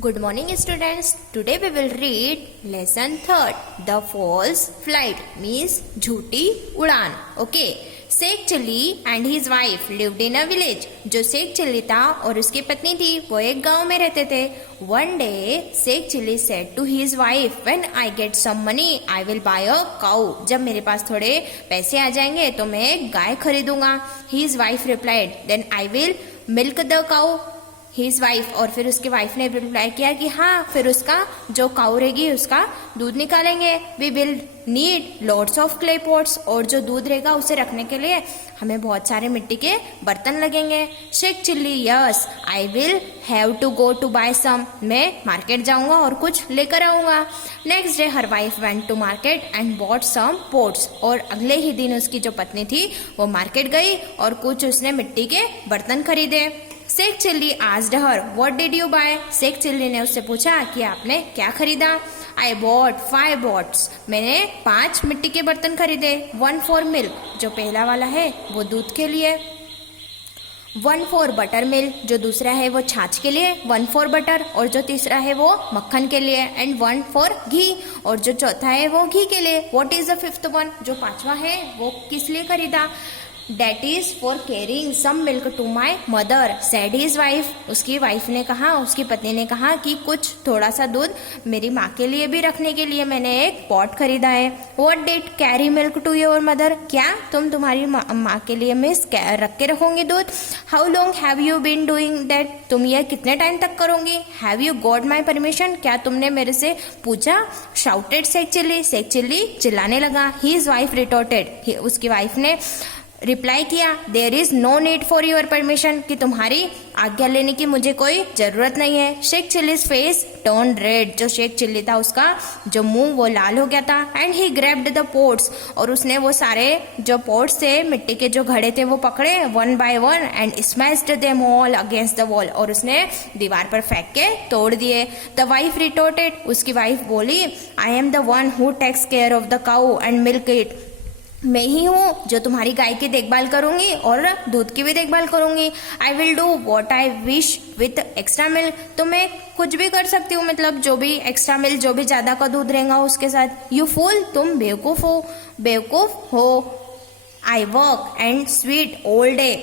Good morning students. Today we will read lesson 3rd. The false flight means झूठी उड़ान. Okay. Sheikh Chilli and his wife lived in a village. जो Sheikh chilli था और उसकी पत्नी थी वो एक गांव में रहते थे. One day Sheikh Chilli said to his wife, when I get some money I will buy a cow. जब मेरे पास थोड़े पैसे आ जाएंगे तो मैं एक गाय खरीदूंगा. His wife replied, then I will milk the cow. His wife और फिर उसकी वाइफ ने रिप्लाई किया कि हाँ फिर उसका जो काऊ रहेगी उसका दूध निकालेंगे. We will need lots of clay pots और जो दूध रहेगा उसे रखने के लिए हमें बहुत सारे मिट्टी के बर्तन लगेंगे. Sheikh Chilli yes I will have to go to buy some. मैं मार्केट जाऊंगा और कुछ लेकर आऊंगा. Next day her wife went to market and bought some pots. और अगले ही दिन उसकी जो पत्नी थी वो मार्केट गई और कुछ उसने मिट्टी के बर्तन खरीदे. Sheikh Chilli asked her what did you buy. Sheikh Chilli ने उससे पूछा कि आपने क्या खरीदा. I bought 5 pots. मैंने 5 मिट्टी के बर्तन खरीदे. 1 फॉर मिल्क जो पहला वाला है वो दूध के लिए. 1 फॉर बटर मिल्क जो दूसरा है वो छाछ के लिए. 1 फॉर बटर और जो तीसरा है वो मक्खन के लिए. एंड 1 फॉर घी और जो चौथा है वो घी के लिए. What is the 5th one जो 5वां है वो किस लिए खरीदा. That is for carrying some milk to my mother, said his wife. उसकी वाइफ ने कहा, उसकी पत्नी ने कहा कि कुछ थोड़ा सा दूध मेरी माँ के लिए भी रखने के लिए मैंने एक पॉट खरीदा है. What did carry milk to your mother? क्या तुम तुम्हारी माँ के लिए मिस रख के रखोगी दूध. How long have you been doing that? तुम यह कितने टाइम तक करोगी. Have you got my permission? क्या तुमने मेरे से पूछा. Shouted शेख चिल्ली. शेख चिल्ली चिल्लाने लगा. His wife retorted. उसकी वाइफ ने रिप्लाई किया there is no need for your permission कि तुम्हारी आज्ञा लेने की मुझे कोई जरूरत नहीं है. Sheikh Chilli's face turn red. जो शेख चिल्ली था उसका जो मुंह वो लाल हो गया था. And he grabbed the pots और उसने वो सारे जो पोट्स थे मिट्टी के जो घड़े थे वो पकड़े 1 by 1 and smashed them all against the wall और उसने दीवार पर फेंक के तोड़ दिए. The wife retorted. उसकी वाइफ बोली I am the one who takes care of the cow and milk it. मैं ही हूँ जो तुम्हारी गाय की देखभाल करूंगी और दूध की भी देखभाल करूंगी. I will do what I wish with extra milk. तो मैं कुछ भी कर सकती हूँ मतलब जो भी एक्स्ट्रा मिल्क जो भी ज्यादा का दूध रहेगा उसके साथ. यू फूल तुम बेवकूफ हो. I work and sweet all day.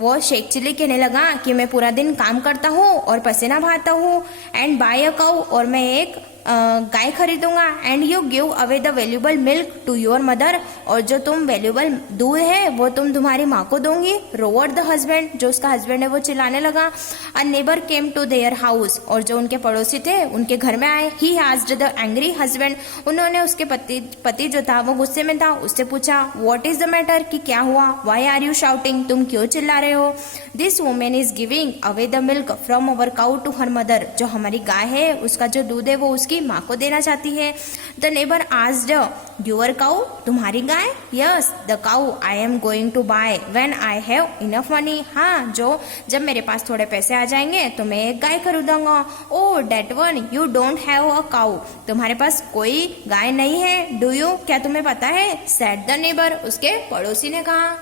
वो शेख चिल्ली कहने लगा कि मैं पूरा दिन काम करता हूँ और पसीना बहाता हूँ. एंड बाय अ काउ और मैं एक गाय खरीदूंगा. And you give away the valuable milk to your mother और जो तुम वैल्यूबल दूध है वो तुम तुम्हारी माँ को दोगी. रोवर्ड द हस्बैंड जो उसका हस्बैंड है वो चिल्लाने लगा. A neighbour came to their house और जो उनके पड़ोसी थे उनके घर में आए. He asked the angry husband. उन्होंने उसके पति जो था वो गुस्से में था उससे पूछा व्हाट इज द मैटर कि क्या हुआ. व्हाई आर यू शाउटिंग तुम क्यों चिल्ला रहे हो. This women is giving away the milk from our cow to her mother. जो हमारी गाय है उसका जो दूध है वो उसकी माँ को देना चाहती है. The neighbour asked your cow तुम्हारी गाय. Yes the cow I am going to buy when I have enough money. हाँ जो जब मेरे पास थोड़े पैसे आ जाएंगे तो मैं एक गाय खरीदूंगा. Oh that one you don't have a cow. तुम्हारे पास कोई गाय नहीं है. डू यू क्या तुम्हें पता है. सेड द नेबर उसके पड़ोसी ने कहा.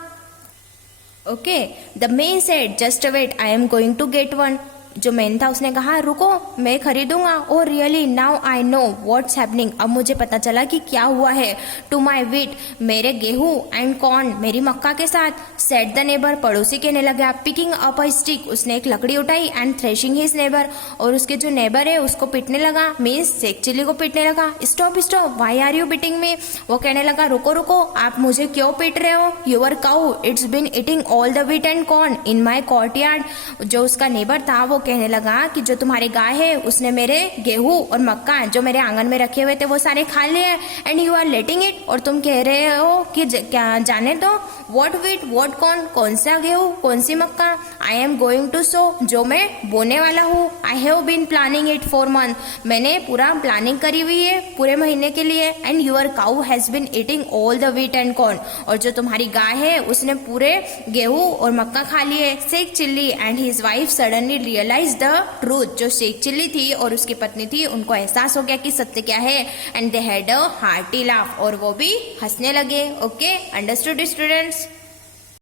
Okay the man said just wait I am going to get one. जो मैन था उसने कहा रुको मैं खरीदूंगा. Oh really now I know what's happening. अब मुझे पता चला कि क्या हुआ है. टू माई वीट मेरे गेहूं एंड कॉर्न मेरी मक्का के साथ. सेड द नेबर पड़ोसी कहने लगा. पिकिंग अप अ स्टिक उसने एक लकड़ी उठाई एंड थ्रेशिंग हिज नेबर और उसके जो नेबर है उसको पीटने लगा. मीन्स शेख चिल्ली को पीटने लगा. Stop stop why are you beating me. वो कहने लगा रुको रुको आप मुझे क्यों पीट रहे हो. Your cow it's been eating all the wheat and corn in my courtyard. जो उसका नेबर था वो कहने लगा कि जो तुम्हारी गाय है उसने मेरे गेहूं और मक्का जो मेरे आंगन में रखे हुए थे वो सारे खा लिए. And you are letting it और तुम कह रहे हो कि क्या जाने दो. व्हाट वीट व्हाट कौन सा गेहूं कौन सी मक्का. I am going to sow जो मैं बोने वाला हूँ. I have been planning it for month मैंने पूरा प्लानिंग करी हुई है पूरे महीने के लिए. And your cow has been eating all the wheat and corn और जो तुम्हारी गाय है उसने पूरे गेहूं और मक्का खा लिए. Sheikh Chilli and his wife suddenly realise the truth. जो शेख चिल्ली थी और उसकी पत्नी थी उनको एहसास हो गया कि सत्य क्या है. And they had a hearty laugh और वो भी हंसने लगे. Okay understood students.